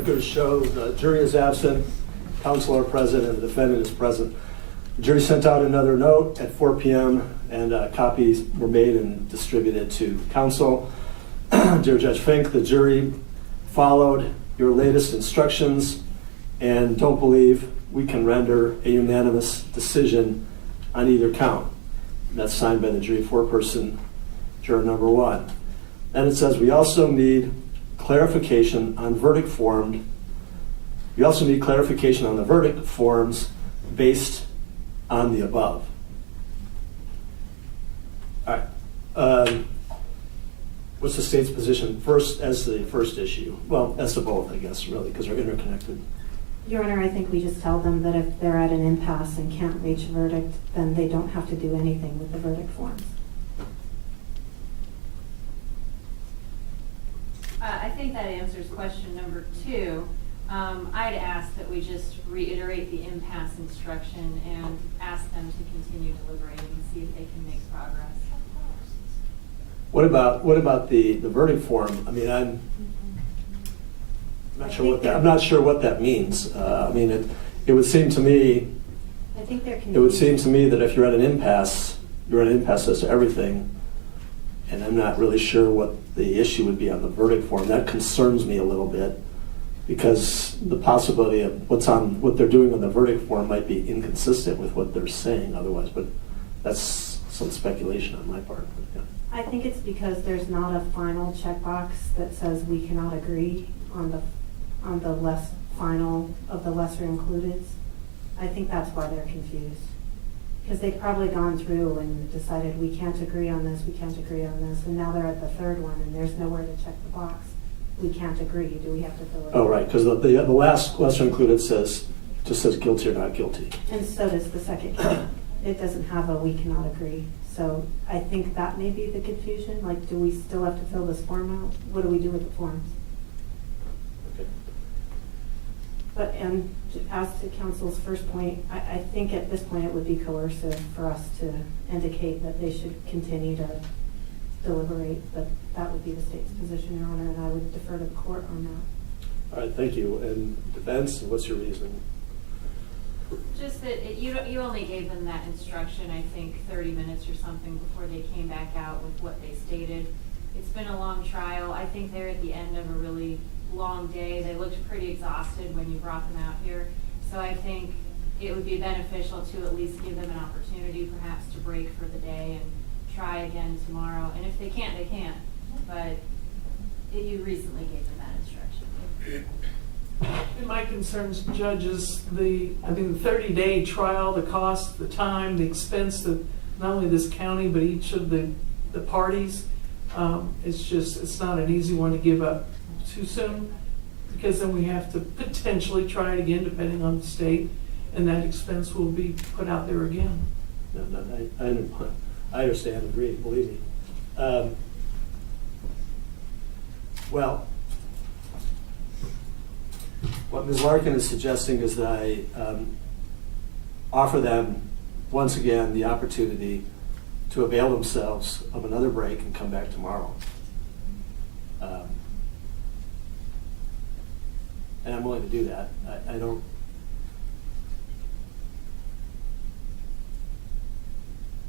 Records show the jury is absent, counsel are present, and the defendant is present. The jury sent out another note at 4 p.m. and copies were made and distributed to counsel. Dear Judge Fink, the jury followed your latest instructions and don't believe we can render a unanimous decision on either count. And that's signed by the jury foreperson, juror number 1. And it says we also need clarification on verdict form. We also need clarification on the verdict forms based on the above. All right. What's the state's position first as the first issue? Well, as to both, I guess, really, because they're interconnected. Your Honor, I think we just tell them that if they're at an impasse and can't reach a verdict, then they don't have to do anything with the verdict forms. I think that answers question number 2. I'd ask that we just reiterate the impasse instruction and ask them to continue deliberating and see if they can make progress. What about the verdict form? I mean, I'm not sure what that means. I mean, it would seem to me. I think they're confused. It would seem to me that if you're at an impasse, you're at an impasse as to everything, and I'm not really sure what the issue would be on the verdict form. That concerns me a little bit because the possibility of what they're doing on the verdict form might be inconsistent with what they're saying otherwise. But that's some speculation on my part. Yeah. I think it's because there's not a final checkbox that says we cannot agree on the less final of the lesser included. I think that's why they're confused. Because they've probably gone through and decided we can't agree on this, we can't agree on this, and now they're at the third one and there's nowhere to check the box. We can't agree. Do we have to fill it? Oh, right, because the last lesser included just says guilty or not guilty. And so does the second count. It doesn't have a we cannot agree. So I think that may be the confusion. Like, do we still have to fill this form out? What do we do with the forms? Okay. But as to counsel's first point, I think at this point it would be coercive for us to indicate that they should continue to deliberate, but that would be the state's position, Your Honor, and I would defer to the court on that. All right, thank you. And defense, what's your reasoning? Just that you only gave them that instruction, I think, 30 minutes or something before they came back out with what they stated. It's been a long trial. I think they're at the end of a really long day. They looked pretty exhausted when you brought them out here. So I think it would be beneficial to at least give them an opportunity perhaps to break for the day and try again tomorrow. And if they can't, they can't. But you recently gave them that instruction. And my concerns, Judge, is the 30-day trial, the cost, the time, the expense of not only this county, but each of the parties. It's not an easy one to give up too soon, because then we have to potentially try it again, depending on the state, and that expense will be put out there again. No, I understand, agree, believe me. Well, what Ms. Larkin is suggesting is that I offer them, once again, the opportunity to avail themselves of another break and come back tomorrow. And I'm willing to do that. I don't.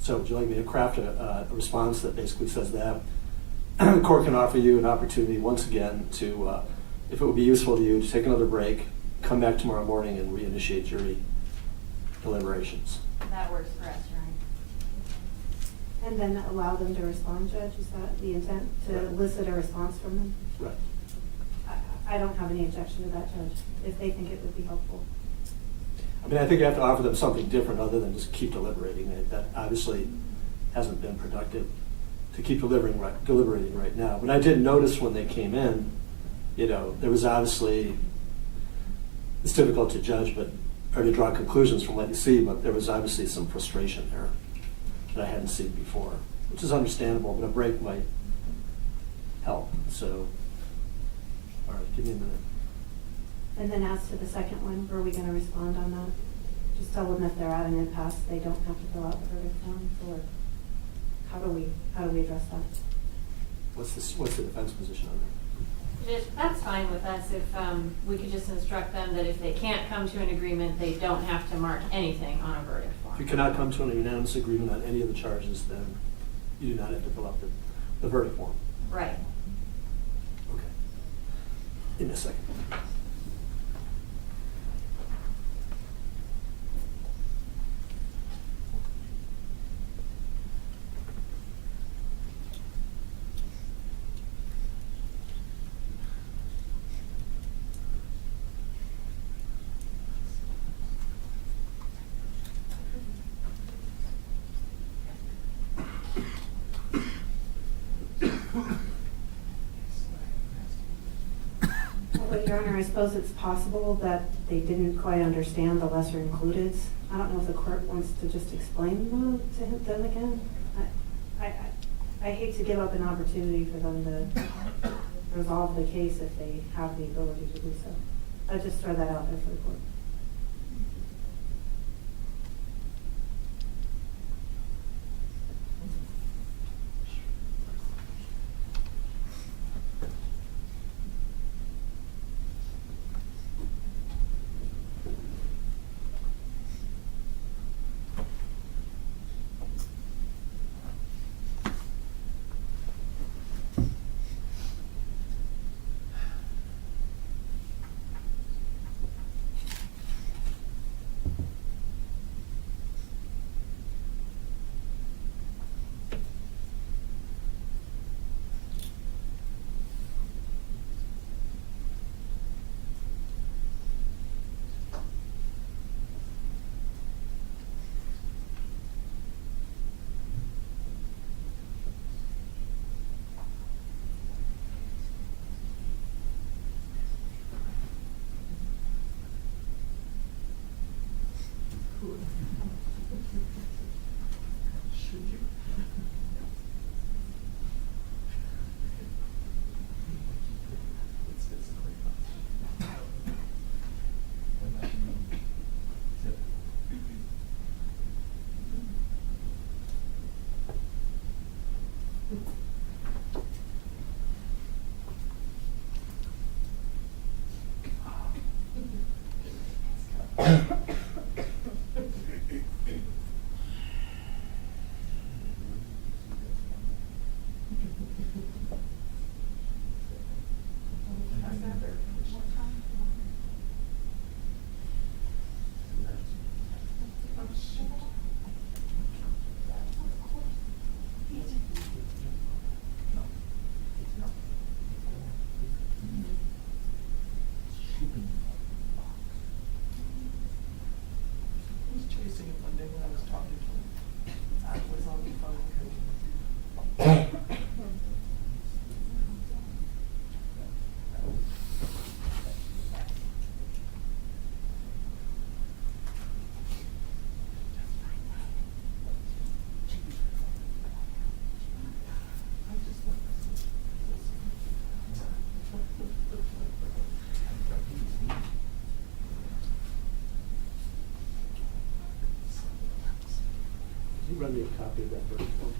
So would you like me to craft a response that basically says that the court can offer you an opportunity once again to, if it would be useful to you, to take another break, come back tomorrow morning and reinitiate jury deliberations? That works for us, right? And then allow them to respond, Judge? Is that the intent, to Right. elicit a response from them? Right. I don't have any objection to that, Judge, if they think it would be helpful. I mean, I think you have to offer them something different other than just keep deliberating. That obviously hasn't been productive to keep deliberating right now. But I did notice when they came in, there was obviously, it's difficult to judge, or to draw conclusions from what you see, but there was obviously some frustration there that I hadn't seen before, which is understandable, but a break might help. So, all right, give me a minute. And then as to the second one, were we going to respond on that? Just tell them if they're at an impasse, they don't have to fill out the verdict forms, or how do we address that? What's the defense position on that? That's fine with us if, we could just instruct them that if they can't come to an agreement, they don't have to mark anything on a verdict If you form. cannot come to an unanimous agreement on any of the charges, then you do not have to fill out the verdict form. Right. Okay. Give me a second. Well, Your Honor, I suppose it's possible that they didn't quite understand the lesser included. I don't know if the court wants to just explain them again. I hate to give up an opportunity for them to resolve the case if they have the ability to do so. I just throw that out there for the court. Can you run me a copy of that verdict form?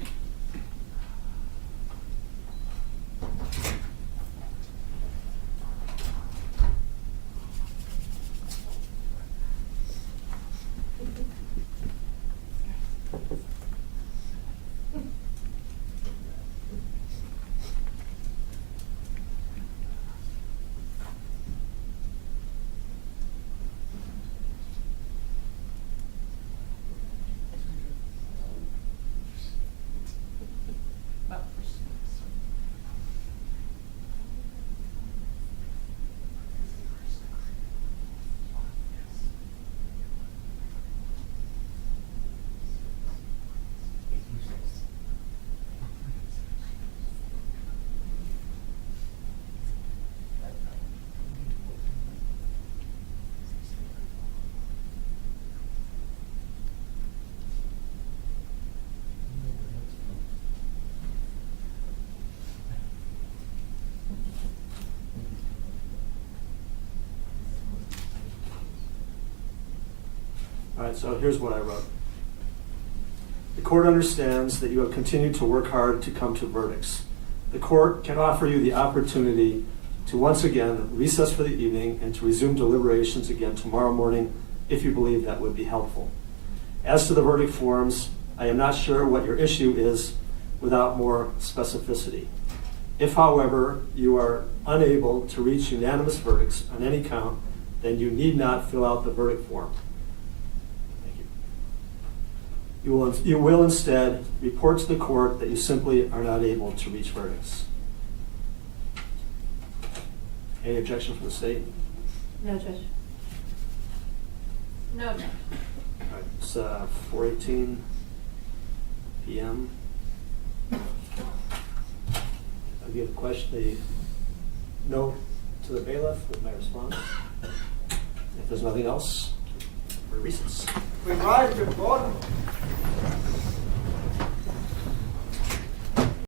All right, so here's what I wrote. The court understands that you have continued to work hard to come to verdicts. The court can offer you the opportunity to once again recess for the evening and to resume deliberations again tomorrow morning if you believe that would be helpful. As to the verdict forms, I am not sure what your issue is without more specificity. If, however, you are unable to reach unanimous verdicts on any count, then you need not fill out the verdict form. Thank you. You will instead report to the court that you simply are not able to reach verdicts. Any objection from the state? No, Judge. No, Judge. All right, it's 4:18 p.m. I'll give a note to the bailiff with my response. If there's nothing else, we're recess. We rise to order.